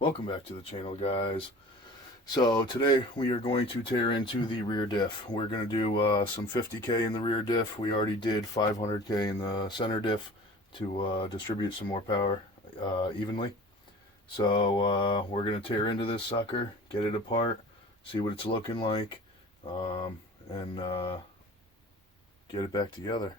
Welcome back to the channel, guys. So today we are going to tear into the rear diff. We're going to do some 50k in the rear diff. We already did 500k in the center diff to distribute some more power evenly. So we're going to tear into this sucker, get it apart, see what it's looking like, and get it back together.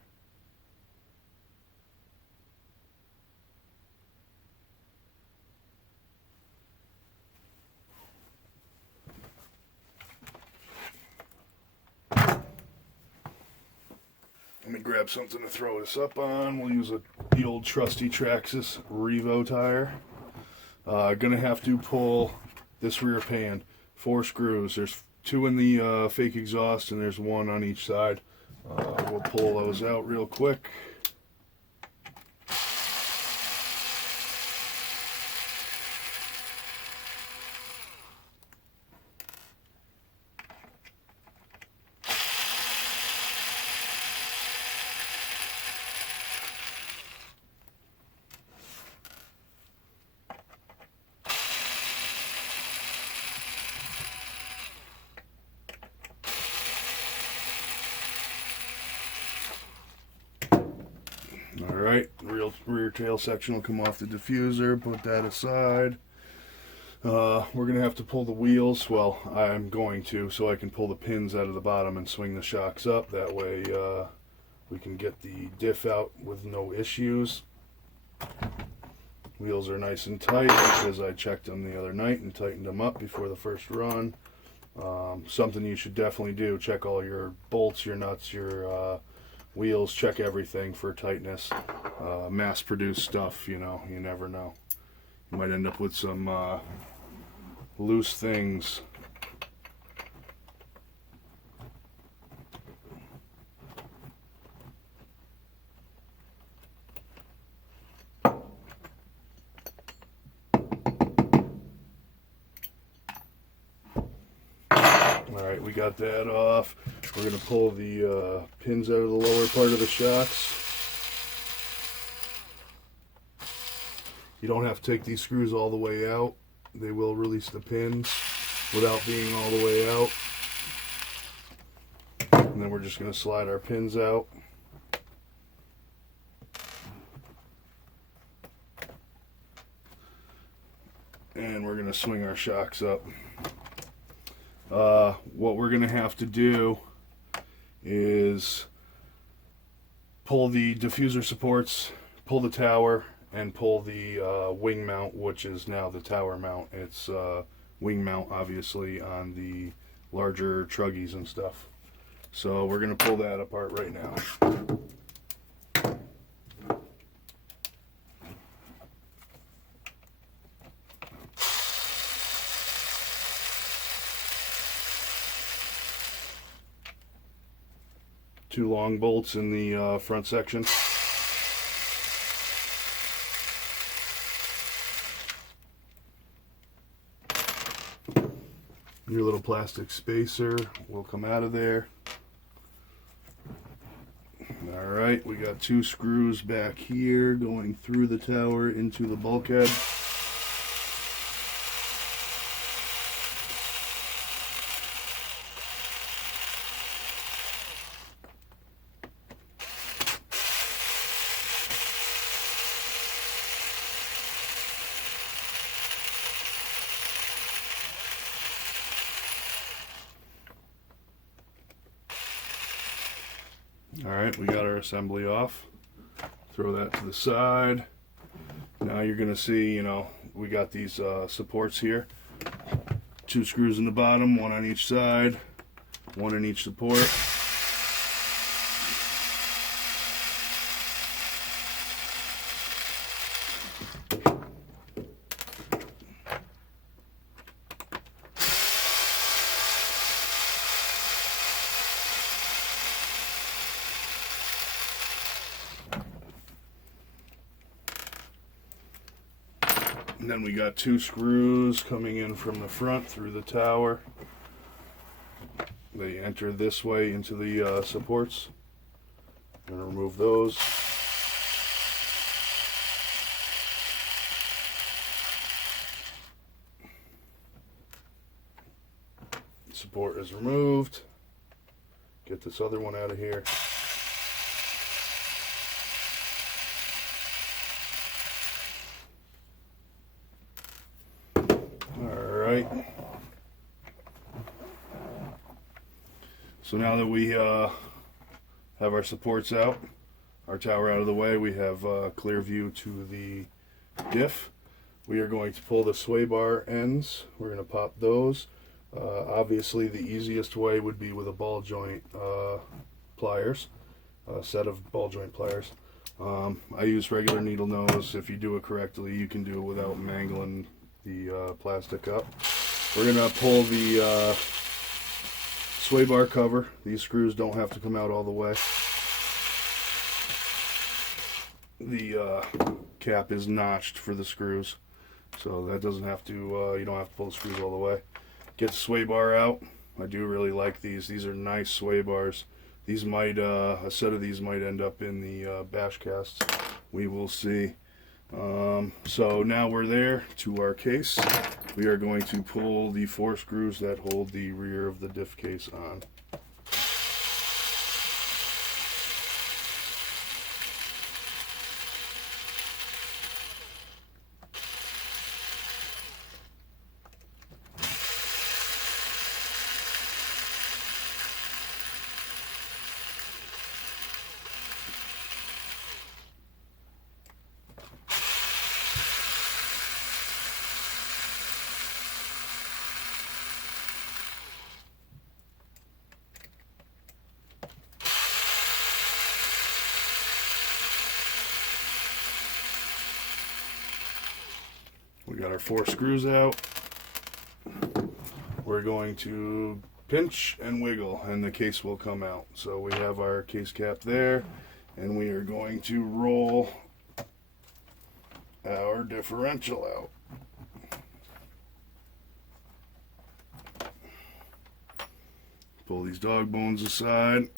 Let me grab something to throw this up on. We'll use the old trusty Traxxas Revo tire. Gonna have to pull this rear pan. 4 screws. There's 2 in the fake exhaust and there's 1 on each side. We'll pull those out real quick. Alright, rear tail section will come off the diffuser, put that aside. We're going to have to pull the wheels. Well, I'm going to, so I can pull the pins out of the bottom and swing the shocks up. That way we can get the diff out with no issues. Wheels are nice and tight because I checked them the other night and tightened them up before the first run. Something you should definitely do, check all your bolts, your nuts, your wheels, check everything for tightness. Mass-produced stuff, you know, you never know. You might end up with some loose things. Alright, we got that off. We're going to pull the pins out of the lower part of the shocks. You don't have to take these screws all the way out. They will release the pins without being all the way out. And then we're just going to slide our pins out. And we're going to swing our shocks up. What we're going to have to do is pull the diffuser supports, pull the tower, and pull the wing mount, which is now the tower mount. It's wing mount, obviously, on the larger truggies and stuff. So we're going to pull that apart right now. Two long bolts in the front section. Your little plastic spacer will come out of there. Alright, we got 2 screws back here going through the tower into the bulkhead. Alright, we got our assembly off. Throw that to the side. Now you're going to see, you know, we got these supports here. 2 screws in the bottom, 1 on each side, 1 in each support. And then we got 2 screws coming in from the front through the tower. They enter this way into the supports. I'm going to remove those. Support is removed. Get this other one out of here. Alright. So now that we have our supports out, our tower out of the way, we have clear view to the diff. We are going to pull the sway bar ends. We're going to pop those. Obviously the easiest way would be with a ball joint pliers, a set of ball joint pliers. I use regular needle nose. If you do it correctly, you can do it without mangling the plastic up. We're going to pull the sway bar cover. These screws don't have to come out all the way. The cap is notched for the screws, so that doesn't have to, you don't have to pull the screws all the way. Get the sway bar out. I do really like these. These are nice sway bars. These might, a set of these might end up in the bash casts. We will see. So now we're there to our case. We are going to pull the 4 screws that hold the rear of the diff case on. We got our 4 screws out. We're going to pinch and wiggle and the case will come out. So we have our case cap there, and we are going to roll our differential out. Pull these dog bones aside.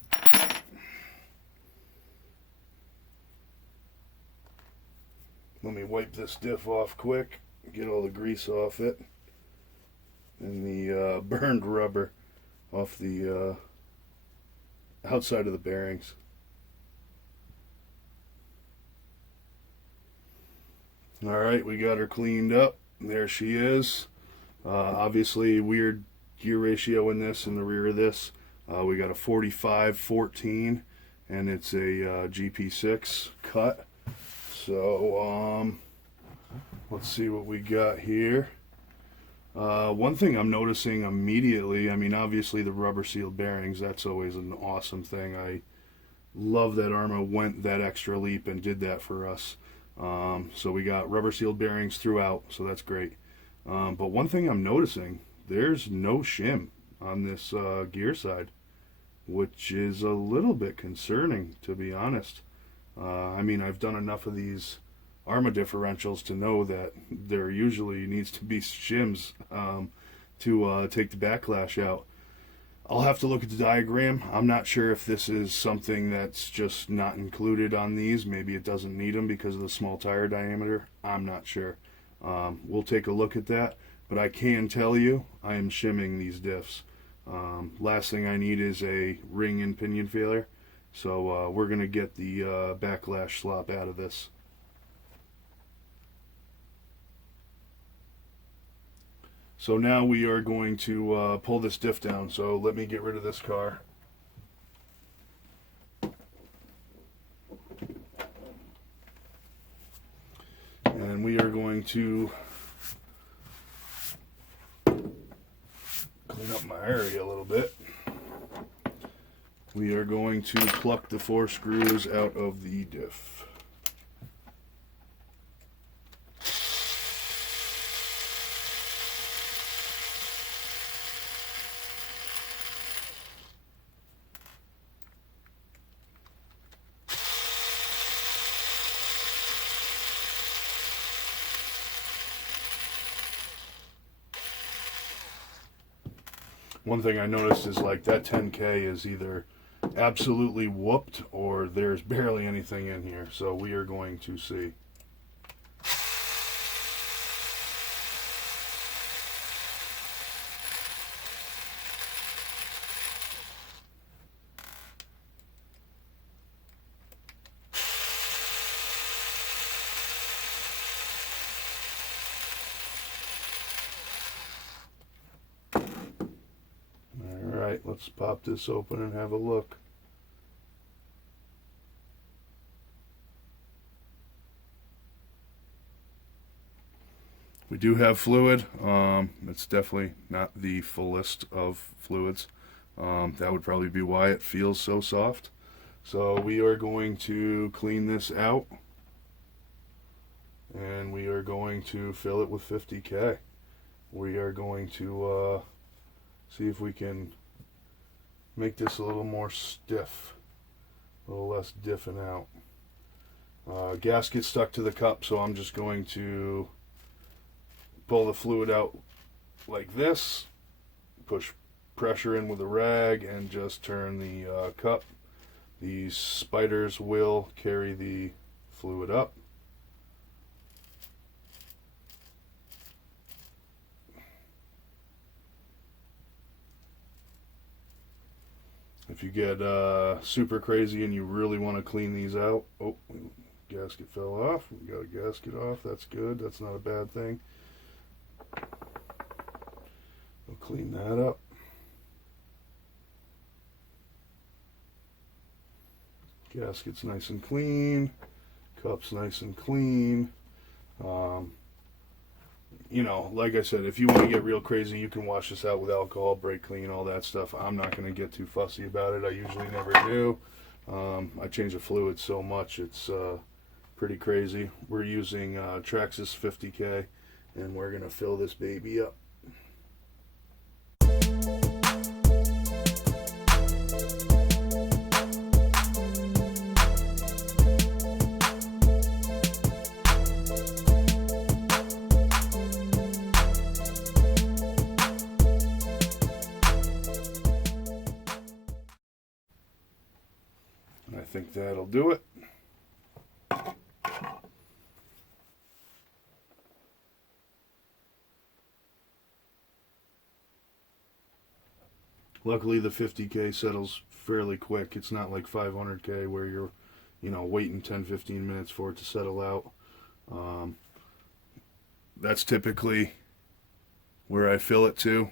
Let me wipe this diff off quick. Get all the grease off it and the burned rubber off the outside of the bearings. Alright, we got her cleaned up. There she is. Obviously weird gear ratio in this, in the rear of this. We got a 45-14 and it's a GP6 cut. So let's see what we got here. One thing I'm noticing immediately, I mean obviously the rubber sealed bearings, that's always an awesome thing. I love that Arrma went that extra leap and did that for us. So we got rubber sealed bearings throughout, so that's great. But one thing I'm noticing, there's no shim on this gear side, which is a little bit concerning, to be honest. I mean, I've done enough of these Arrma differentials to know that there usually needs to be shims to take the backlash out. I'll have to look at the diagram. I'm not sure if this is something that's just not included on these. Maybe it doesn't need them because of the small tire diameter. I'm not sure. We'll take a look at that. But I can tell you, I am shimming these diffs. Last thing I need is a ring and pinion failure. So we're going to get the backlash slop out of this. So now we are going to pull this diff down. So let me get rid of this car. And we are going to clean up my area a little bit. We are going to pluck the 4 screws out of the diff. One thing I noticed is like that 10K is either absolutely whooped or there's barely anything in here, so we are going to see. let's pop this open and have a look. We do have fluid. It's definitely not the fullest of fluids. That would probably be why it feels so soft. So we are going to clean this out, and we are going to fill it with 50K. We are going to see if we can make this a little more stiff, a little less diffing out. Gasket stuck to the cup, so I'm just going to pull the fluid out like this, push pressure in with a rag, and just turn the cup. These spiders will carry the fluid up. If you get super crazy and you really want to clean these out, oh, gasket fell off. We got a gasket off. That's good. That's not a bad thing. We'll clean that up. Gasket's nice and clean. Cup's nice and clean. You know, like I said, if you want to get real crazy, you can wash this out with alcohol, brake clean, all that stuff. I'm not going to get too fussy about it. I usually never do. I change the fluid so much, it's pretty crazy. We're using Traxxas 50K, and we're going to fill this baby up. I think that'll do it. Luckily the 50K settles fairly quick. It's not like 500K where you're, you know, waiting 10-15 minutes for it to settle out. That's typically where I fill it to.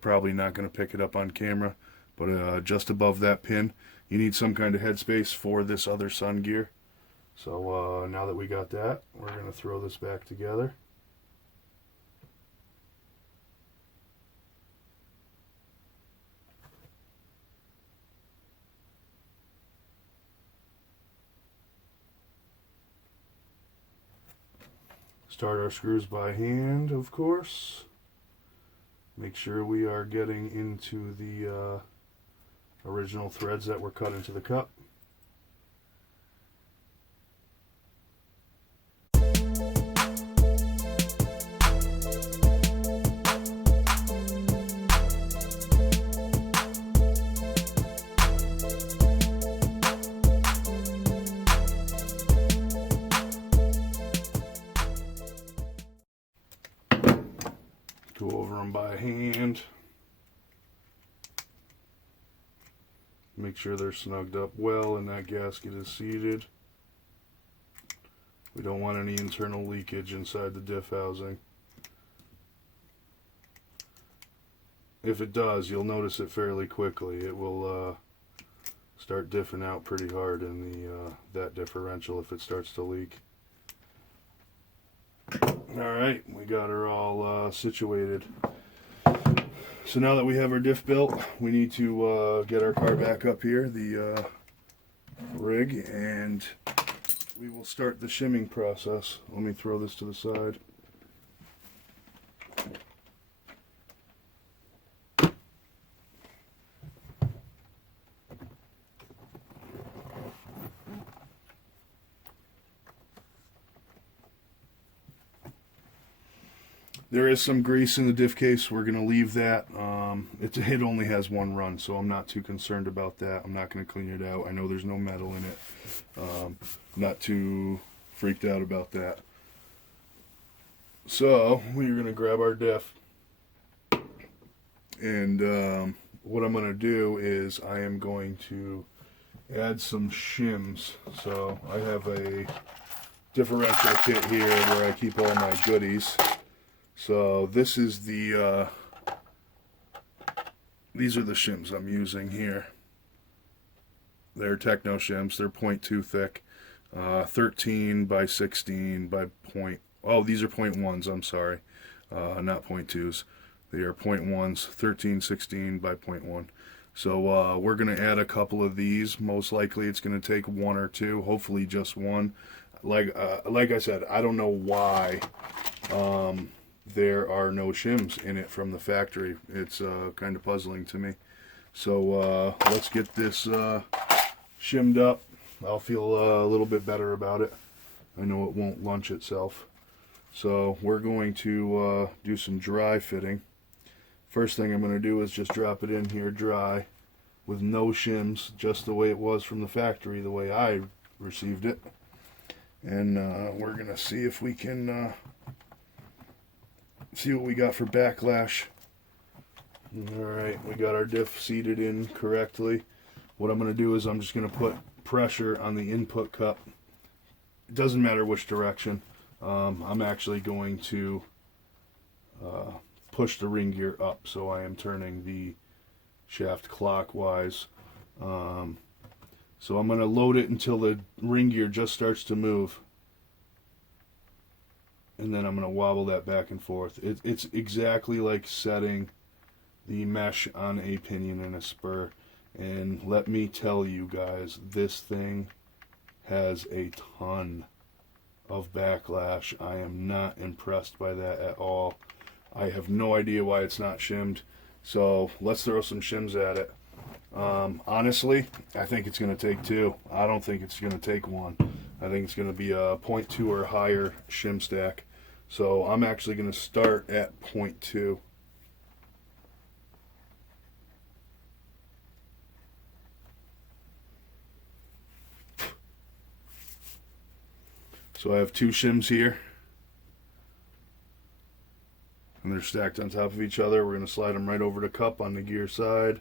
Probably not going to pick it up on camera, but just above that pin. You need some kind of headspace for this other sun gear. So now that we got that, we're going to throw this back together. Start our screws by hand, of course. Make sure we are getting into the original threads that were cut into the cup. Go over them by hand. Make sure they're snugged up well and that gasket is seated. We don't want any internal leakage inside the diff housing. If it does, you'll notice it fairly quickly. It will start diffing out pretty hard in the that differential if it starts to leak. Alright, we got her all situated. So now that we have our diff built, we need to get our car back up here, the rig, and we will start the shimming process. Let me throw this to the side. There is some grease in the diff case. We're going to leave that. It only has one run, so I'm not too concerned about that. I'm not going to clean it out. I know there's no metal in it. Not too freaked out about that. So we're going to grab our diff. And what I'm going to do is I am going to add some shims. So I have a differential kit here where I keep all my goodies. So this is the these are the shims I'm using here. They're Techno shims. They're 0.2 thick, 13 by 16 by point. Oh, these are 0.1s. I'm sorry, not 0.2s. They are 0.1s, 13, 16 by 0.1. So we're going to add a couple of these. Most likely it's going to take one or two, hopefully just one. Like I said, I don't know why there are no shims in it from the factory. It's kind of puzzling to me. So let's get this shimmed up. I'll feel a little bit better about it. I know it won't lunch itself. So we're going to do some dry fitting. First thing I'm going to do is just drop it in here dry with no shims, just the way it was from the factory, the way I received it. And we're going to see if we can see what we got for backlash. Alright, we got our diff seated in correctly. What I'm going to do is I'm just going to put pressure on the input cup. It doesn't matter which direction. I'm actually going to push the ring gear up, so I am turning the shaft clockwise. So I'm going to load it until the ring gear just starts to move, and then I'm going to wobble that back and forth. It's exactly like setting the mesh on a pinion and a spur, and let me tell you guys, this thing has a ton of backlash. I am not impressed by that at all. I have no idea why it's not shimmed, so let's throw some shims at it. Honestly, I think it's going to take two. I don't think it's going to take one. I think it's going to be a 0.2 or higher shim stack. So I'm actually going to start at 0.2. So I have two shims here, and they're stacked on top of each other. We're going to slide them right over the cup on the gear side.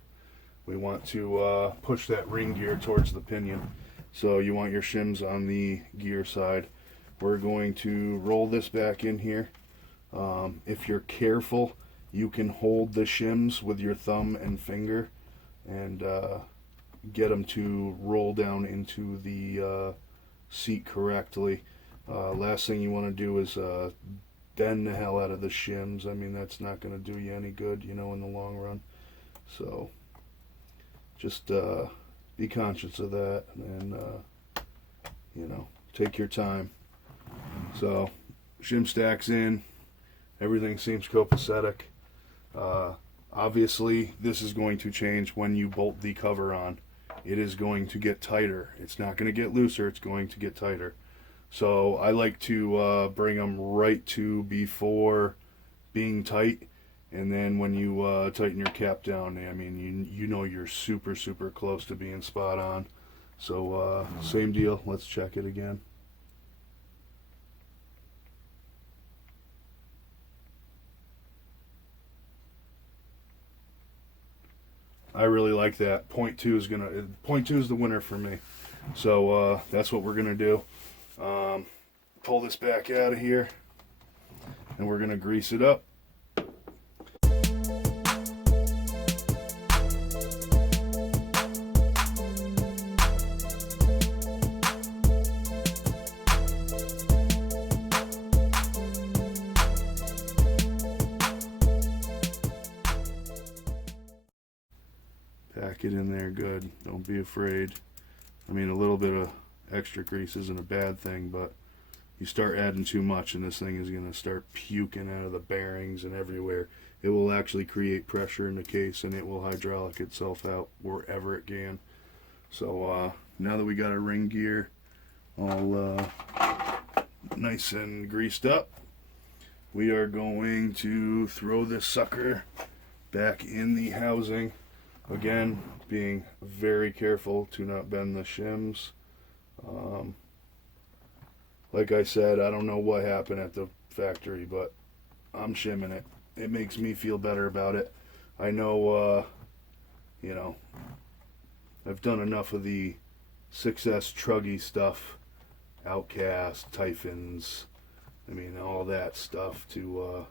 We want to push that ring gear towards the pinion. So you want your shims on the gear side. We're going to roll this back in here. If you're careful, you can hold the shims with your thumb and finger and get them to roll down into the seat correctly. Last thing you want to do is bend the hell out of the shims. I mean, that's not going to do you any good, you know, in the long run. So just be conscious of that, and you know, take your time. So shim stacks in, everything seems copacetic. Obviously this is going to change when you bolt the cover on. It is going to get tighter. It's not going to get looser, it's going to get tighter. So I like to bring them right to before being tight, and then when you tighten your cap down, I mean, you know you're super close to being spot on. So same deal, let's check it again. I really like that. 0.2 is the winner for me. So that's what we're gonna do. Pull this back out of here, and we're gonna grease it up. Pack it in there good. Don't be afraid. I mean, a little bit of extra grease isn't a bad thing, but you start adding too much and this thing is going to start puking out of the bearings and everywhere. It will actually create pressure in the case, and it will hydraulic itself out wherever it can. So now that we got our ring gear all nice and greased up, we are going to throw this sucker back in the housing. Again, being very careful to not bend the shims. Like I said, I don't know what happened at the factory, but I'm shimming it. It makes me feel better about it. I know, you know, I've done enough of the 6S truggy stuff, Outcast, Typhons, I mean, all that stuff, to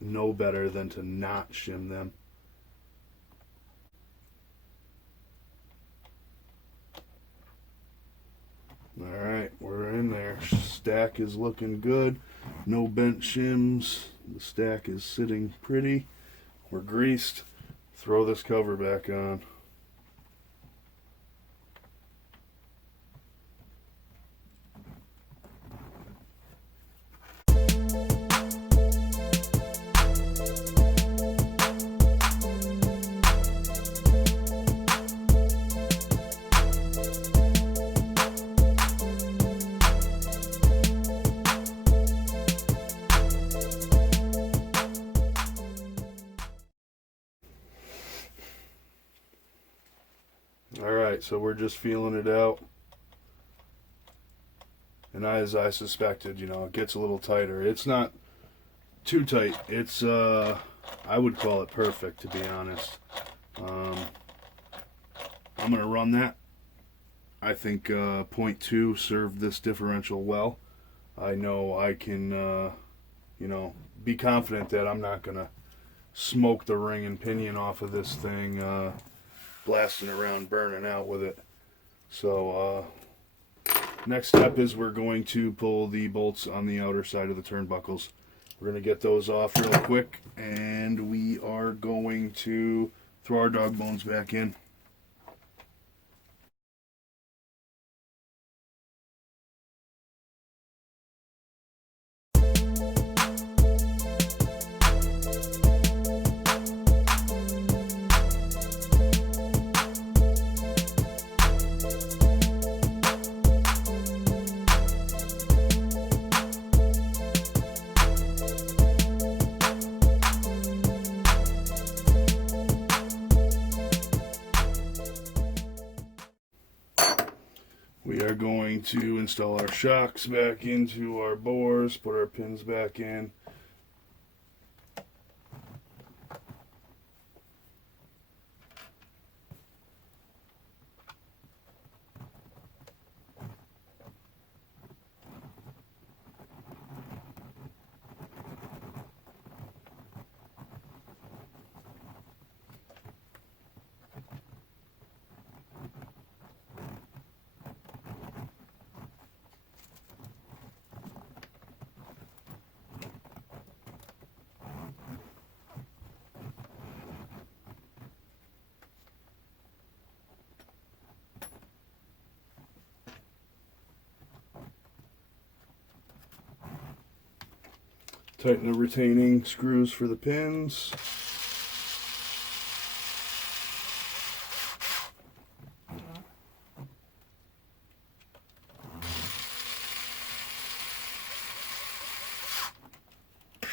know better than to not shim them. Alright, we're in there. Stack is looking good. No bent shims. The stack is sitting pretty. We're greased. Throw this cover back on. Alright, so we're just feeling it out. And as I suspected, you know, it gets a little tighter. It's not too tight. It's, I would call it perfect, to be honest. I'm going to run that. I think 0.2 served this differential well. I know I can, you know, be confident that I'm not going to smoke the ring and pinion off of this thing, blasting around, burning out with it. So, next step is we're going to pull the bolts on the outer side of the turnbuckles. We're going to get those off real quick, and we are going to throw our dog bones back in. We are going to install our shocks back into our bores, put our pins back in. Tighten the retaining screws for the pins.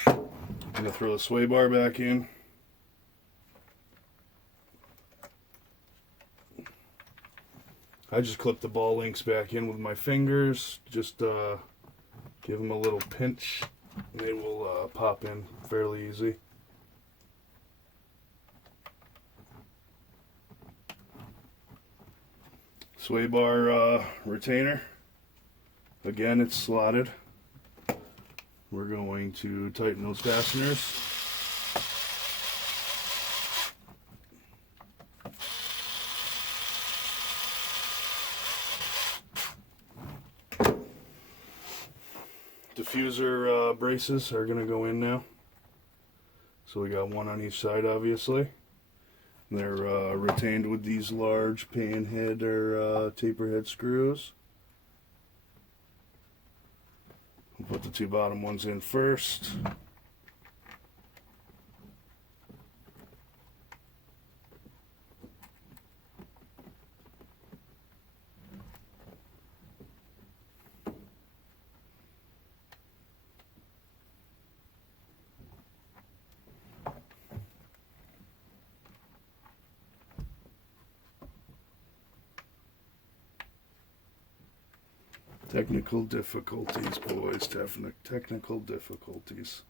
I'm going to throw the sway bar back in. I just clip the ball links back in with my fingers. Just give them a little pinch. They will pop in fairly easy. Sway bar retainer. Again, it's slotted. We're going to tighten those fasteners. Diffuser braces are going to go in now. So we got one on each side, obviously. And they're retained with these large pan head or taper head screws. We'll put the two bottom ones in first. Technical difficulties, boys. Technical difficulties.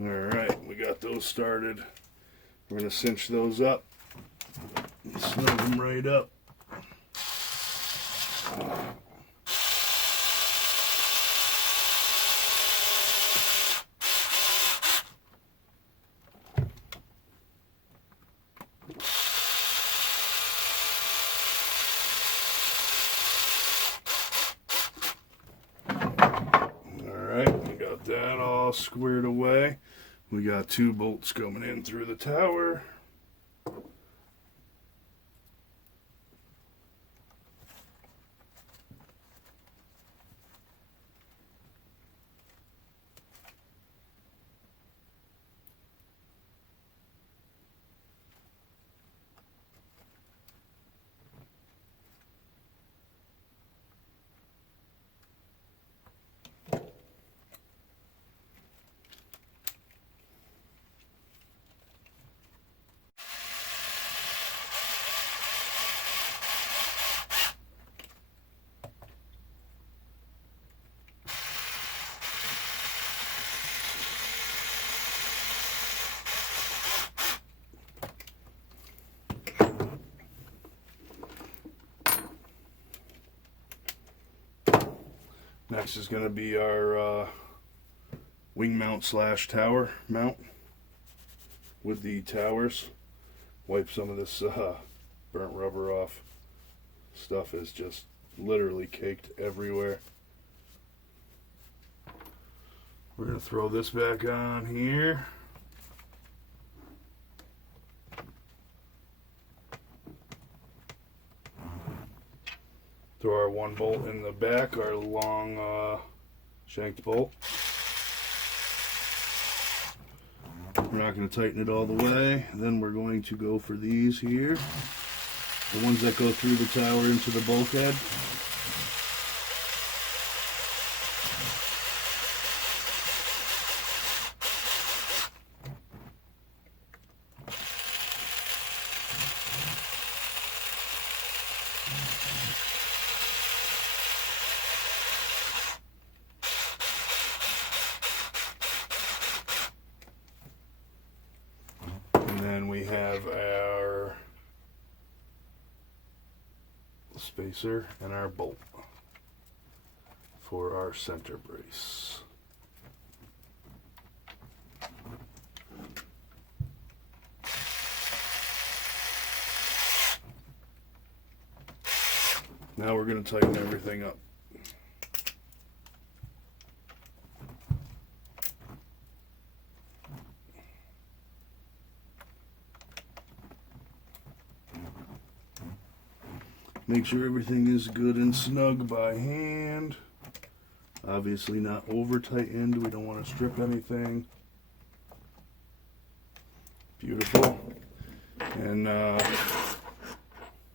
Alright, we got those started. We're going to cinch those up. Snug them right up. that all squared away. We got 2 bolts coming in through the tower. Next is going to be our wing mount / tower mount with the towers. Wipe some of this burnt rubber off. Stuff is just literally caked everywhere. We're going to throw this back on here. Throw our 1 bolt in the back, our long shanked bolt. We're not going to tighten it all the way. Then we're going to go for these here. The ones that go through the tower into the bulkhead. And then we have our spacer and our bolt for our center brace. Now we're going to tighten everything up. Make sure everything is good and snug by hand. Obviously not over tightened. We don't want to strip anything. Beautiful. And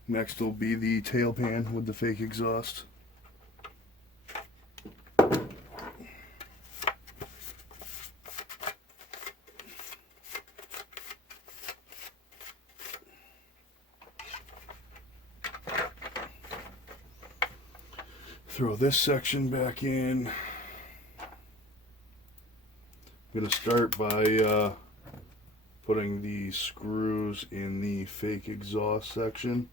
next will be the tail pan with the fake exhaust. Throw this section back in. I'm going to start by putting the screws in the fake exhaust section.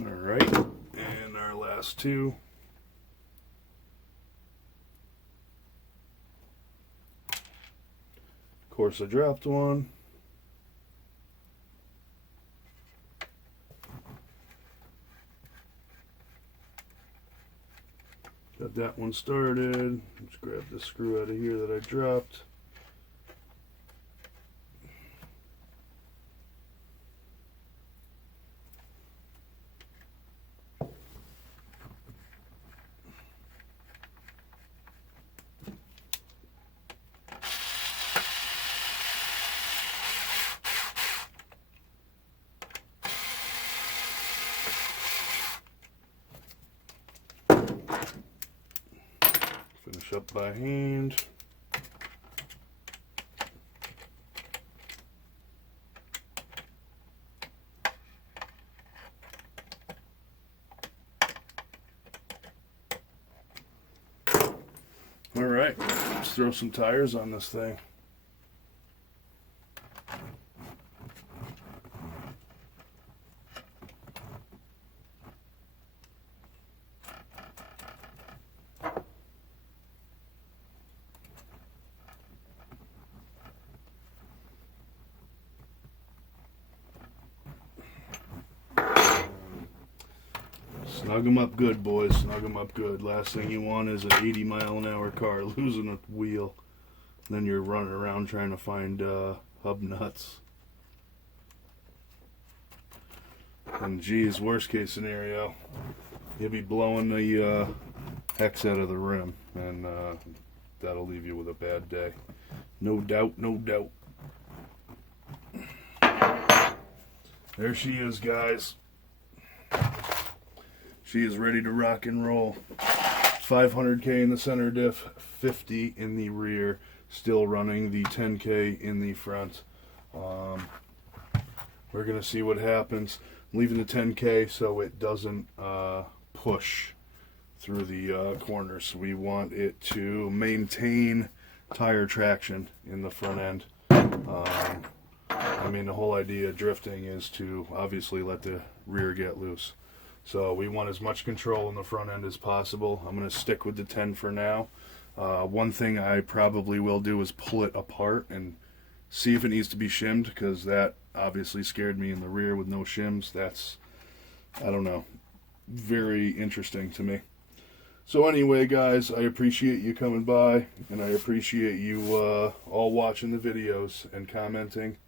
Alright, and our last 2. Of course, I dropped one. Got that one started. Let's grab the screw out of here that I dropped. Finish up by hand. All right, let's throw some tires on this thing. Snug them up good, boys. Snug them up good. Last thing you want is an 80-mile-an-hour car losing a wheel. Then you're running around trying to find hub nuts. And geez, worst case scenario, you'll be blowing the hex out of the rim, and that'll leave you with a bad day. No doubt, no doubt. There she is, guys. She is ready to rock and roll. 500K in the center diff, 50 in the rear, still running the 10K in the front. We're going to see what happens. I'm leaving the 10K so it doesn't push through the corners. We want it to maintain tire traction in the front end. I mean, the whole idea of drifting is to obviously let the rear get loose. So we want as much control in the front end as possible. I'm going to stick with the 10 for now. One thing I probably will do is pull it apart and see if it needs to be shimmed, because that obviously scared me in the rear with no shims. That's, I don't know, very interesting to me. So anyway, guys, I appreciate you coming by, and I appreciate you all watching the videos and commenting.